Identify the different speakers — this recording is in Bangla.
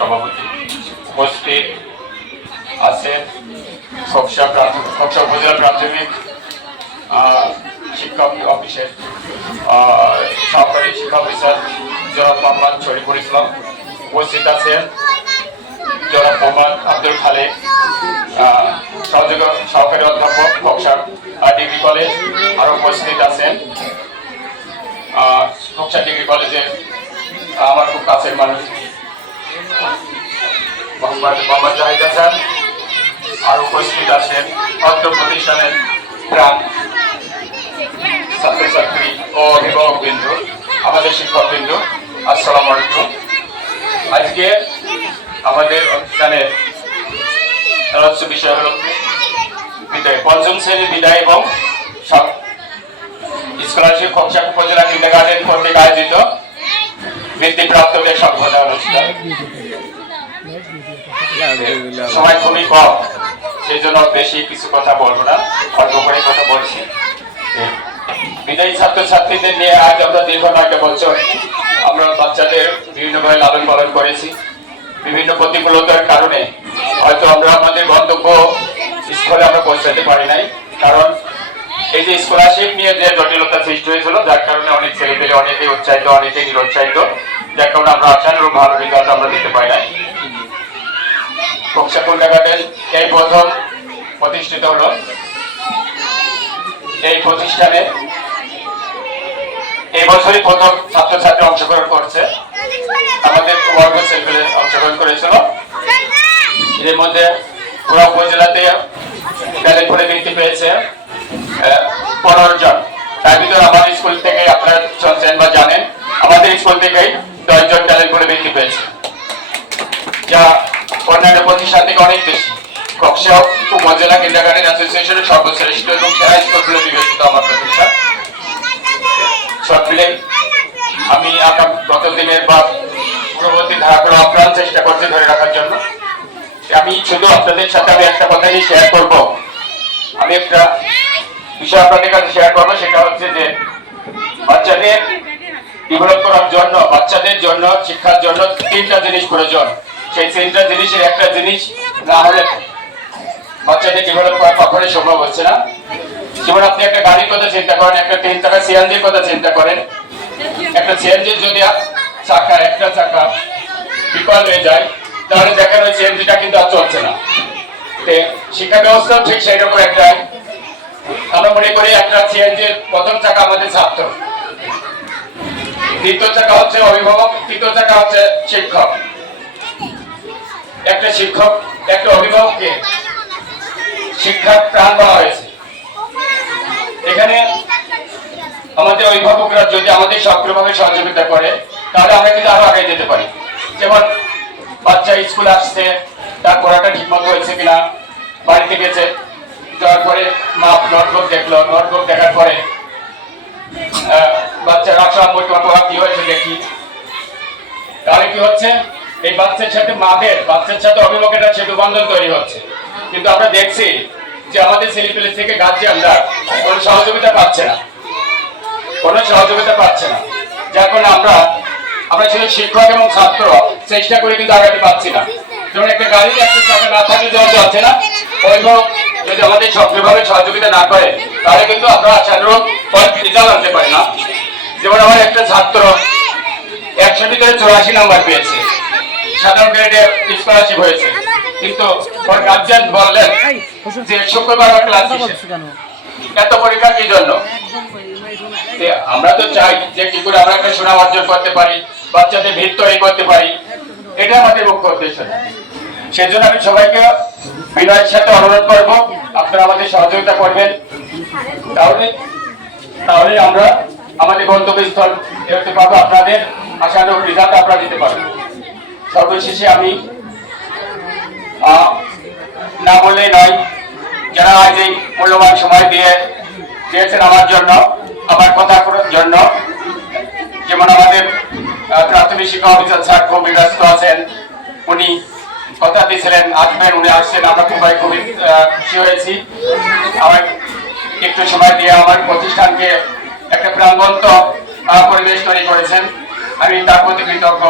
Speaker 1: সভাপতি উপস্থিত আছেন উপজেলা প্রাথমিক আহ, শিক্ষা অফিসের সহকারী শিক্ষা অফিসার জনাব মোহাম্মদ শরীফুল ইসলাম উপস্থিত আছেন। জনাব মোহাম্মদ আব্দুল আহ, সহকারী অধ্যাপক খোকসা ডিগ্রি কলেজ আরও উপস্থিত আছেন। খোকসা ডিগ্রি কলেজের আমার খুব কাছের মানুষ। মোহাম্মদ উপস্থিত আছেন অত্র প্রতিষ্ঠানের প্রাণ ছাত্রছাত্রী ও অভিভাবক বৃন্দ আমাদের শিক্ষক বৃন্দ আসসালাম আলাইকুম। আজকে আমাদের অনুষ্ঠানের আলোচ্য বিষয় হল বিদায়। পঞ্চম শ্রেণির বিদায় এবং স্কলারশিপ, খোকসা উপজেলা কিন্ডারগার্টেন কর্তৃক আয়োজিত বৃত্তিপ্রাপ্তদের সম্বোধনা অনুষ্ঠান সময় খুবই কম, সেই জন্য বেশি কিছু কথা বলব না, অল্প করে কথা বলছি। বিদায়ী ছাত্র ছাত্রীদের নিয়ে আজ আমরা দীর্ঘ নয়টা বছর আমরা বাচ্চাদের বিভিন্নভাবে লালন পালন করেছি। বিভিন্ন প্রতিকূলতার কারণে হয়তো আমরা আমাদের গন্তব্য স্থলে আমরা পৌঁছাতে পারি নাই, কারণ এই যে স্কলারশিপ নিয়ে যে জটিলতা সৃষ্টি হয়েছিল, যার কারণে অনেক ছেলে পেলে অনেকে উৎসাহিত অনেকে নিরুৎসাহিত। যার কারণে আমরা আশানুরূপ ভালো রেজাল্ট আমরা দিতে পারি নাই। এই প্রথম প্রতিষ্ঠিত হলো। এই প্রতিষ্ঠানে এই বছরই প্রথম ছাত্রছাত্রী অংশগ্রহণ করছে। আমাদের বর্গ অংশগ্রহণ করেছিল। এর মধ্যে পুরো উপজেলাতে ব্যালেট করে পেয়েছে। পনেরো তার ভিতরে আমাদের স্কুল থেকে আপনারা শুনছেন বা জানেন, আমাদের স্কুল থেকেই দশ জন ট্যালেন্ট করে বৃত্তি পেয়েছে যা অন্যান্য প্রতিষ্ঠান থেকে অনেক বেশি। কক্সা উপজেলা কিন্ডারগার্টেন অ্যাসোসিয়েশনের সর্বশ্রেষ্ঠ এবং সেরা স্কুলগুলো বিবেচিত আমার প্রতিষ্ঠান। সব মিলে আমি আগাম গত দিনের বা পূর্ববর্তী ধারাগুলো আপ্রাণ চেষ্টা করছি ধরে রাখার জন্য। আমি শুধু আপনাদের সাথে আমি একটা কথাই শেয়ার করব। আমি একটা বিষয় আপনাদের কাছে শেয়ার করব, সেটা হচ্ছে যে বাচ্চাদের ডেভেলপ করার জন্য, বাচ্চাদের জন্য, শিক্ষার জন্য তিনটা জিনিস প্রয়োজন। সেই তিনটা জিনিসের একটা জিনিস না হলে বাচ্চাদের ডেভেলপ করা কখনোই সম্ভব হচ্ছে না। যেমন আপনি একটা গাড়ির কথা চিন্তা করেন, একটা তিন চাকা সিএনজির কথা চিন্তা করেন। একটা সিএনজির যদি চাকা, একটা চাকা বিকল হয়ে যায়, তাহলে দেখেন ওই সিএনজিটা কিন্তু আর চলছে না। শিক্ষা ব্যবস্থাও ঠিক সেই রকম একটা আমরা মনে করি একটা সিএনজির প্রথম চাকা আমাদের ছাত্র। দ্বিতীয় চাকা হচ্ছে অভিভাবক, তৃতীয় চাকা হচ্ছে শিক্ষক। একটা শিক্ষক, একটা অভিভাবককে শিক্ষার প্রাণ দেওয়া হয়েছে। এখানে আমাদের অভিভাবকরা যদি আমাদের সক্রিয়ভাবে সহযোগিতা করে, তাহলে আমরা কিন্তু আরও আগে যেতে পারি। যেমন বাচ্চা স্কুল আসছে, তার পড়াটা ঠিক মতো হয়েছে কিনা, বাড়িতে গেছে তারপরে মা নোটবুক দেখল নোটবুক দেখার পরে আহ, বাচ্চা রাখা তোমার কি হয়েছে দেখি? তাহলে কি হচ্ছে? এই বাচ্চার সাথে মাদের বাচ্চার সাথে অভিভাবকের সেতু বন্ধন তৈরি হচ্ছে। কিন্তু আমরা দেখছি যে আমাদের ছেলেপেলে থেকে গার্জিয়ানরা কোনো সহযোগিতা পাচ্ছে না। কোনো সহযোগিতা পাচ্ছে না। যার কারণে আমরা আমরা শুধু শিক্ষক এবং ছাত্র চেষ্টা করে কিন্তু আগাতে পারছি না। যেমন একটা গাড়ি একটা না থাকলে যাচ্ছে না। অভিভাবক যদি আমাদের সক্রিয়ভাবে সহযোগিতা না করে, তাহলে কিন্তু আমরা আশানুরূপ রেজাল্ট আনতে পারি না। যেমন আমার একটা ছাত্র একশো ভিতরে চৌরাশি নাম্বার পেয়েছে। সাধারণ গ্রেডে স্কলারশিপ হয়েছে। কিন্তু ওর গার্জিয়ান বললেন যে শুক্রবার ক্লাস এত পরীক্ষা কি জন্য? আমরা তো চাই যে কি করে আমরা একটা সুনাম অর্জন করতে পারি, বাচ্চাদের ভিড় তৈরি করতে পারি। এটা আমাদের মুখ্য উদ্দেশ্য। সেজন্য আমি সবাইকে বিনয়ের সাথে অনুরোধ করব, আপনারা আমাদের সহযোগিতা করবেন। তাহলে তাহলে আমরা আমাদের গন্তব্যস্থল আপনাদের। রেজাল্ট আপনারা দিতে পারবেন। সর্বশেষে আমি না নয়, যারা আজ এই মূল্যবান সময় দিয়ে দিয়েছেন আমার জন্য, আমার কথা জন্য, যেমন আমাদের প্রাথমিক শিক্ষা অফিসার স্যার আছেন, উনি কথা দিয়েছিলেন আসবেন উনি আসছেন, আমরা খুবই খুবই খুশি হয়েছি। আমার একটু সময় দিয়ে আমার প্রতিষ্ঠানকে একটা প্রাণবন্ত পরিবেশ তৈরি করেছেন। আমি তার প্রতি কৃতজ্ঞ।